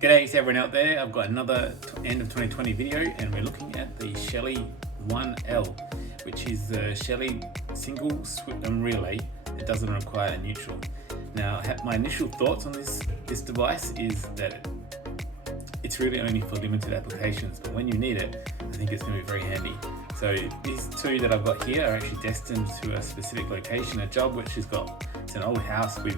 G'day to everyone out there. I've got another end of 2020 video and we're looking at the Shelly 1L, which is the Shelly single relay that doesn't require a neutral. Now, my initial thoughts on this device is that it's really only for limited applications, but when you need it, I think it's going to be very handy. So these two that I've got here are actually destined to a specific location, a job which has got, it's an old house with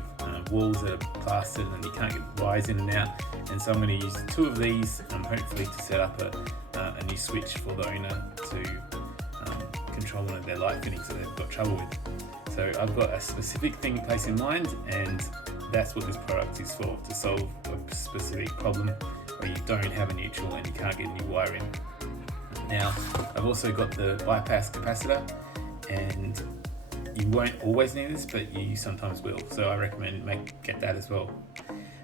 walls that are plastered and you can't get wires in and out. And so I'm going to use two of these hopefully to set up a new switch for the owner to control one of their light fittings that they've got trouble with. So I've got a specific thing in place in mind, and that's what this product is for, to solve a specific problem where you don't have a neutral and you can't get a new wire in. Now, I've also got the bypass capacitor, and you won't always need this, but you sometimes will. So I recommend get that as well.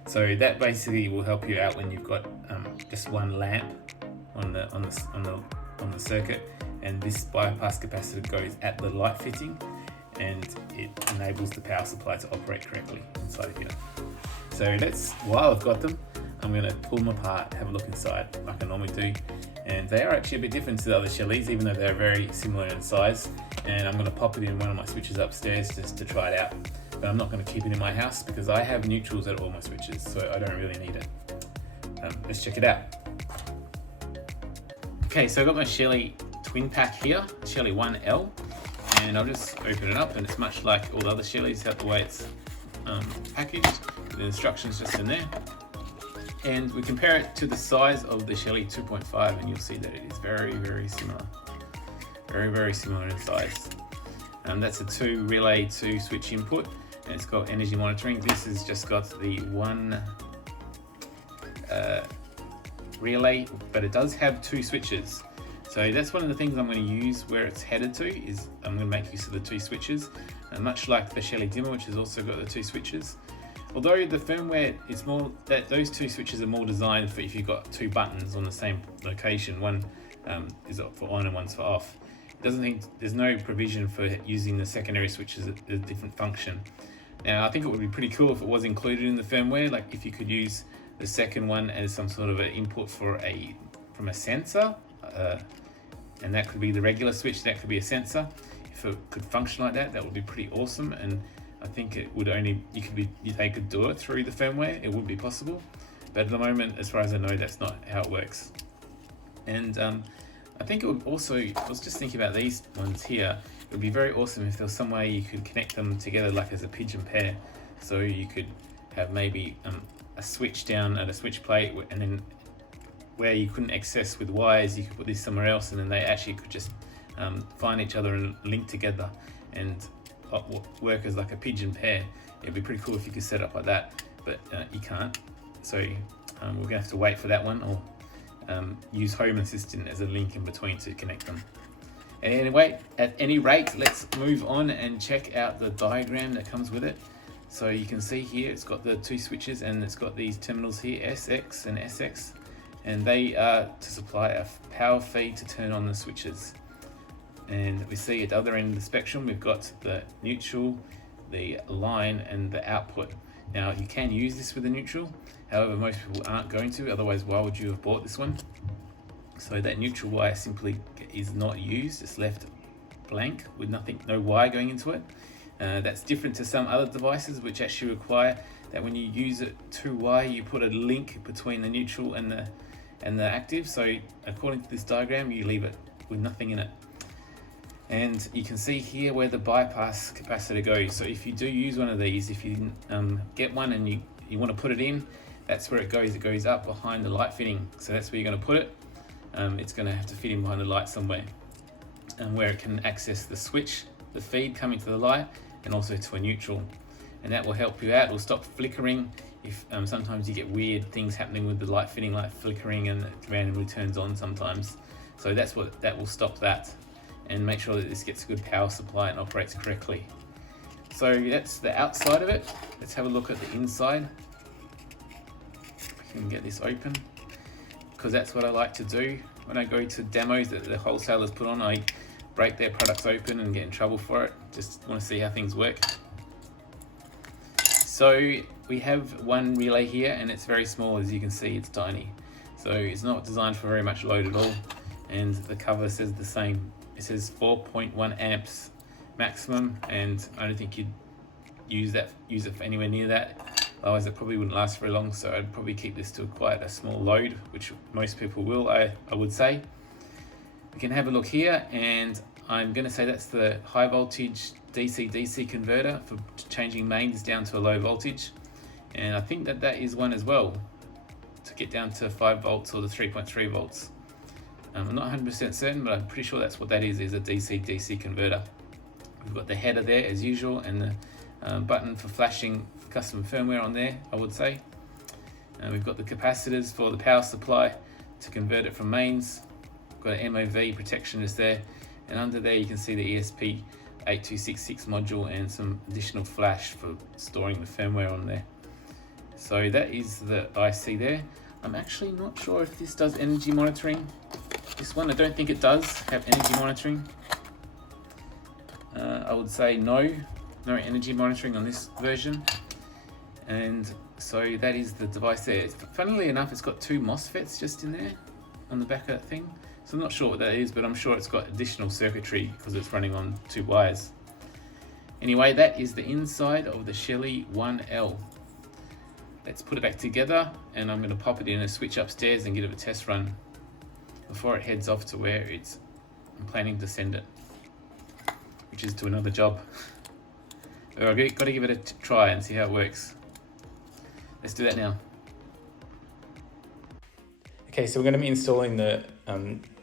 So that basically will help you out when you've got just one lamp on the circuit, and this bypass capacitor goes at the light fitting, and it enables the power supply to operate correctly inside here. So while I've got them, I'm going to pull them apart, have a look inside like I normally do. And they are actually a bit different to the other Shellys, even though they're very similar in size. And I'm going to pop it in one of my switches upstairs just to try it out. But I'm not going to keep it in my house because I have neutrals at all my switches, so I don't really need it. Let's check it out. Okay, so I've got my Shelly twin pack here, Shelly 1L, and I'll just open it up, and it's much like all the other Shellys, the way it's packaged. The instructions just in there. And we compare it to the size of the Shelly 2.5, and you'll see that it is very, very similar. Very, very similar in size. That's a 2 relay 2 switch input, and it's got energy monitoring. This has just got the one relay, but it does have 2 switches. So that's one of the things I'm going to use where it's headed to, is I'm going to make use of the 2 switches. And much like the Shelly dimmer, which has also got the 2 switches. Although the firmware is more that those 2 switches are more designed for if you've got 2 buttons on the same location. One is for on and one's for off. There's no provision for using the secondary switches as a different function. Now, I think it would be pretty cool if it was included in the firmware, like if you could use the second one as some sort of an input from a sensor, and that could be the regular switch, that could be a sensor. If it could function like that, that would be pretty awesome. And I think it would they could do it through the firmware. It would be possible, but at the moment, as far as I know, that's not how it works. And I think it would also, I was just thinking about these ones here, it would be very awesome if there was some way you could connect them together like as a pigeon pair. So you could have maybe a switch down at a switch plate, and then where you couldn't access with wires, you could put this somewhere else, and then they actually could just find each other and link together and work as like a pigeon pair. It'd be pretty cool if you could set up like that, but you can't. So we're gonna have to wait for that one, or use Home Assistant as a link in between to connect them. Anyway, at any rate, let's move on and check out the diagram that comes with it. So you can see here it's got the 2 switches, and it's got these terminals here, SX and SX, and they are to supply a power feed to turn on the switches. And we see at the other end of the spectrum, we've got the neutral, the line, and the output. Now, you can use this with a neutral, however, most people aren't going to, otherwise why would you have bought this one? So that neutral wire simply is not used, it's left blank with no wire going into it. That's different to some other devices which actually require that when you use it 2-wire, you put a link between the neutral and the active. So according to this diagram, you leave it with nothing in it. And you can see here where the bypass capacitor goes. So if you do use one of these, if you get one and you want to put it in, that's where it goes. It goes up behind the light fitting. So that's where you're going to put it. It's going to have to fit in behind the light somewhere, and where it can access the switch, the feed coming to the light, and also to a neutral. And that will help you out. It will stop flickering. If sometimes you get weird things happening with the light fitting, like flickering, and it randomly turns on sometimes. So that will stop that, and make sure that this gets a good power supply and operates correctly. So that's the outside of it. Let's have a look at the inside. If we can get this open, because that's what I like to do. When I go to demos that the wholesalers put on, I break their products open and get in trouble for it. Just want to see how things work. So we have one relay here, and it's very small. As you can see, it's tiny, so it's not designed for very much load at all. And the cover says the same. It says 4.1 amps maximum, and I don't think you'd use it for anywhere near that. Otherwise it probably wouldn't last very long, so I'd probably keep this to quite a small load, which most people will, I would say. We can have a look here, and I'm going to say that's the high voltage DC-DC converter for changing mains down to a low voltage, and I think that is one as well, to get down to 5 volts or the 3.3 volts. I'm not 100% certain, but I'm pretty sure that's what that is a DC-DC converter. We've got the header there as usual, and the button for flashing custom firmware on there, I would say. We've got the capacitors for the power supply to convert it from mains. We've got an MOV protection is there, and under there you can see the ESP8266 module and some additional flash for storing the firmware on there. So that is the IC there. I'm actually not sure if this does energy monitoring. This one, I don't think it does have energy monitoring. I would say no energy monitoring on this version. And so that is the device there. Funnily enough, it's got 2 MOSFETs just in there on the back of that thing. So I'm not sure what that is, but I'm sure it's got additional circuitry because it's running on 2 wires. Anyway, that is the inside of the Shelly 1L. Let's put it back together, and I'm going to pop it in a switch upstairs and give it a test run before it heads off to where I'm planning to send it, which is to another job. I've got to give it a try and see how it works. Let's do that now. Okay, so we're going to be installing the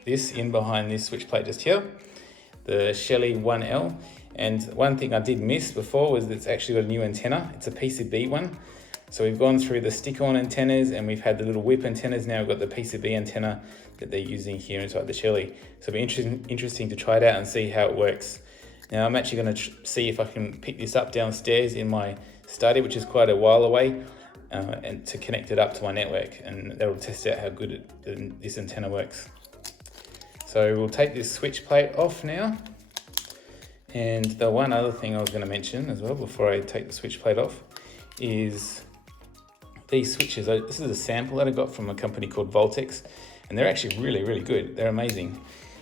this in behind this switch plate just here, the Shelly 1L. And one thing I did miss before was that it's actually got a new antenna. It's a PCB one. So we've gone through the stick-on antennas, and we've had the little whip antennas. Now we've got the PCB antenna that they're using here inside the Shelly. So it'll be interesting to try it out and see how it works. Now I'm actually going to see if I can pick this up downstairs in my study, which is quite a while away, and to connect it up to my network, and that will test out how good this antenna works. So we'll take this switch plate off now. And the one other thing I was going to mention as well before I take the switch plate off is these switches. This is a sample that I got from a company called Voltex, and they're actually really, really good. They're amazing.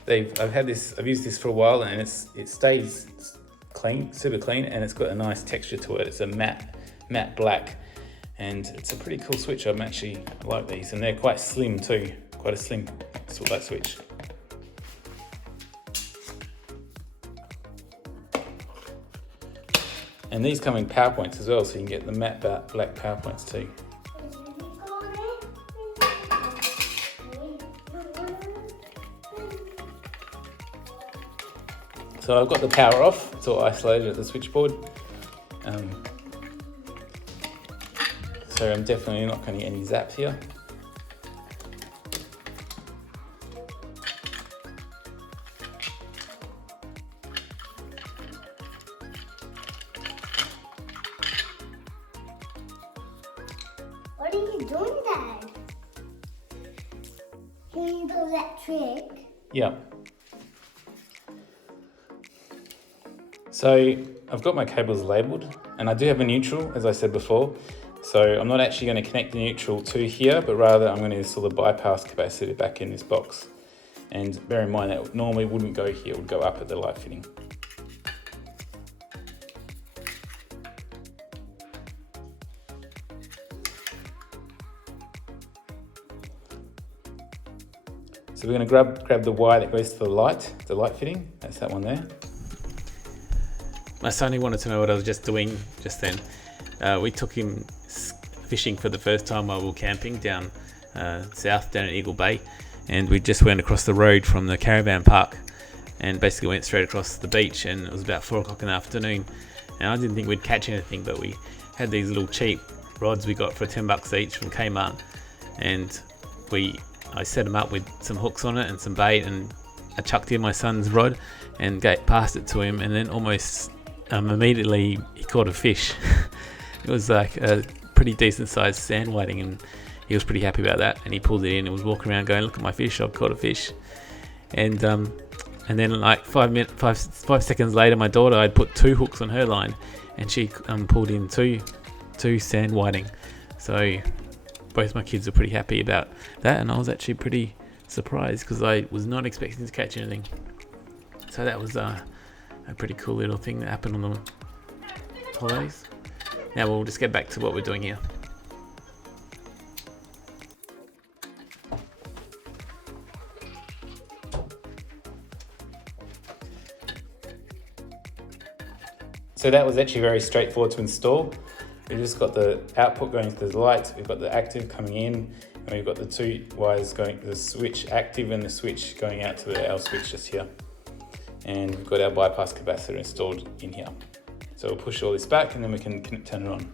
I've used this for a while, and it stays clean, super clean, and it's got a nice texture to it. It's a matte black, and it's a pretty cool switch. I like these, and they're quite slim too. Quite a slim light switch. And these come in power points as well, so you can get the matte black power points too. So I've got the power off, it's all isolated at the switchboard. So I'm definitely not going to get any zaps here. What are you doing, Dad? Can you do that trick? Yeah. So I've got my cables labelled, and I do have a neutral, as I said before. So I'm not actually going to connect the neutral to here, but rather I'm going to install the bypass capacitor back in this box. And bear in mind that normally wouldn't go here, it would go up at the light fitting. So we're going to grab the wire that goes to the light fitting. That's that one there. My son, he wanted to know what I was just doing just then. We took him fishing for the first time while we were camping down south, down at Eagle Bay, and we just went across the road from the caravan park and basically went straight across the beach, and it was about 4 o'clock in the afternoon, and I didn't think we'd catch anything, but we had these little cheap rods we got for $10 each from Kmart, and I set them up with some hooks on it and some bait, and I chucked in my son's rod and passed it to him, and then almost immediately he caught a fish. It was like a pretty decent sized sand whiting, and he was pretty happy about that, and he pulled it in and was walking around going, "Look at my fish, I've caught a fish." And then like 5 seconds later, my daughter, I'd put 2 hooks on her line, and she pulled in 2 to sand whiting. So both my kids are pretty happy about that, and I was actually pretty surprised because I was not expecting to catch anything. So that was a pretty cool little thing that happened on the holidays. Now we'll just get back to what we're doing here. So that was actually very straightforward to install. We've just got the output going to the lights, we've got the active coming in, and we've got the two wires going, the switch active and the switch going out to the L switch just here. And we've got our bypass capacitor installed in here. So we'll push all this back and then we can turn it on.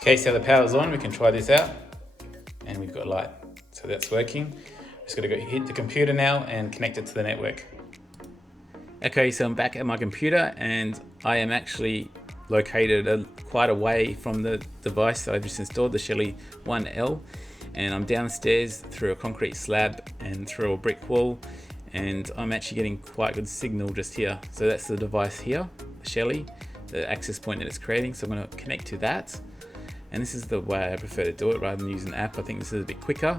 Okay, so the power's on, we can try this out, and we've got light, so that's working. Just gotta go hit the computer now and connect it to the network. Okay, so I'm back at my computer and I am actually located quite away from the device that I just installed, the Shelly 1L, and I'm downstairs through a concrete slab and through a brick wall, and I'm actually getting quite good signal just here. So that's the device here, the Shelly, the access point that it's creating, so I'm going to connect to that. And this is the way I prefer to do it rather than using an app. I think this is a bit quicker.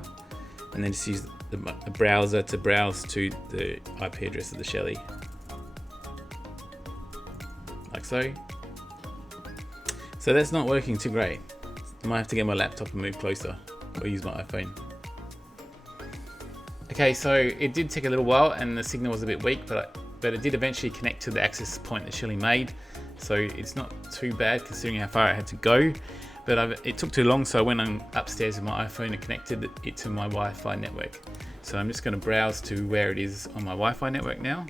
And then just use the browser to browse to the IP address of the Shelly. Like so. So that's not working too great. I might have to get my laptop and move closer or use my iPhone. Okay, so it did take a little while and the signal was a bit weak, but it did eventually connect to the access point that Shelly made. So it's not too bad considering how far I had to go. But it took too long, so I went upstairs with my iPhone and connected it to my Wi-Fi network. So I'm just going to browse to where it is on my Wi-Fi network now.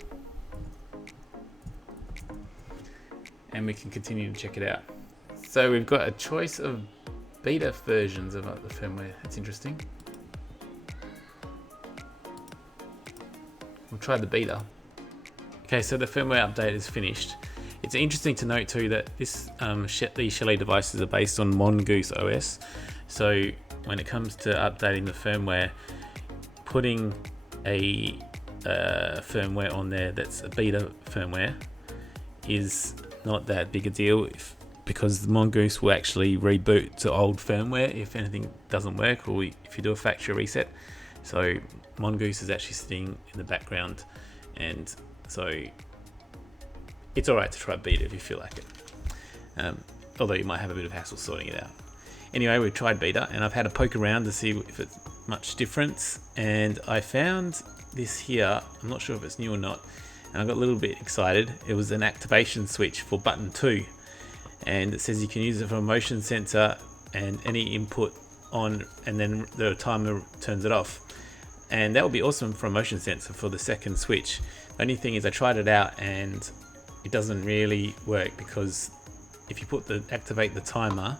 And we can continue to check it out. So we've got a choice of beta versions of the firmware. That's interesting. We'll try the beta. Okay, so the firmware update is finished. It's interesting to note too that these Shelly devices are based on Mongoose OS. So when it comes to updating the firmware, putting a firmware on there that's a beta firmware is not that big a deal because the Mongoose will actually reboot to old firmware if anything doesn't work or if you do a factory reset. So Mongoose is actually sitting in the background, and so it's alright to try beta if you feel like it. Although you might have a bit of hassle sorting it out. Anyway, we tried beta and I've had a poke around to see if it's much difference, and I found this here. I'm not sure if it's new or not, and I got a little bit excited. It was an activation switch for button 2, and it says you can use it for a motion sensor and any input on, and then the timer turns it off. And that would be awesome for a motion sensor for the second switch. The only thing is I tried it out and it doesn't really work, because if you activate the timer,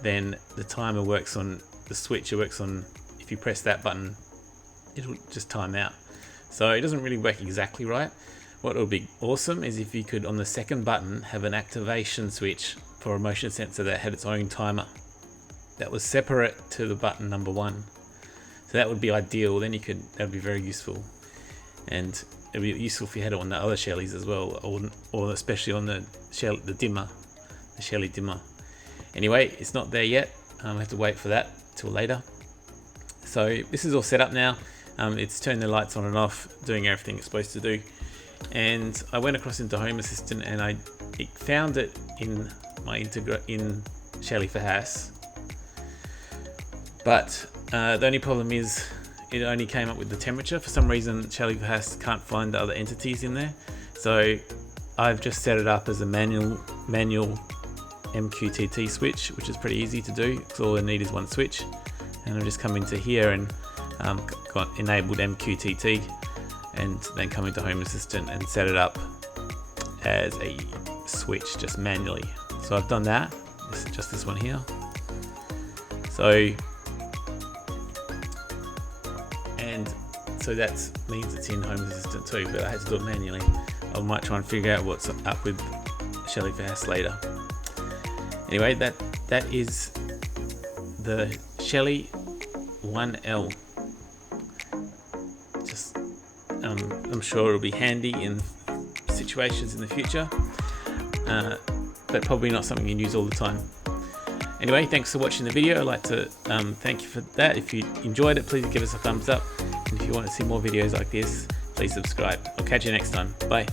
then the timer works on the switch. It works on, if you press that button, it'll just time out. So it doesn't really work exactly right. What would be awesome is if you could, on the second button, have an activation switch for a motion sensor that had its own timer that was separate to the button number 1. So that would be ideal. Then that would be very useful, and it'd be useful if you had it on the other Shellys as well, or especially on the dimmer, the Shelly dimmer. Anyway, it's not there yet. I have to wait for that till later. So this is all set up now. It's turned the lights on and off, doing everything it's supposed to do. And I went across into Home Assistant and it found it in my in Shelly for Hass. But the only problem is it only came up with the temperature. For some reason, Shelly for Hass can't find the other entities in there. So I've just set it up as a manual MQTT switch, which is pretty easy to do because all I need is one switch. and I've just come into here and got enabled MQTT, and then come into Home Assistant and set it up as a switch just manually. So I've done that. This is just this one here. So that means it's in Home Assistant too, but I had to do it manually. I might try and figure out what's up with Shelly Fast later. Anyway, that is the Shelly 1L. Just I'm sure it'll be handy in situations in the future, but probably not something you can use all the time. Anyway, thanks for watching the video. I'd like to thank you for that. If you enjoyed it, please give us a thumbs up. And if you want to see more videos like this, please subscribe. I'll catch you next time. Bye.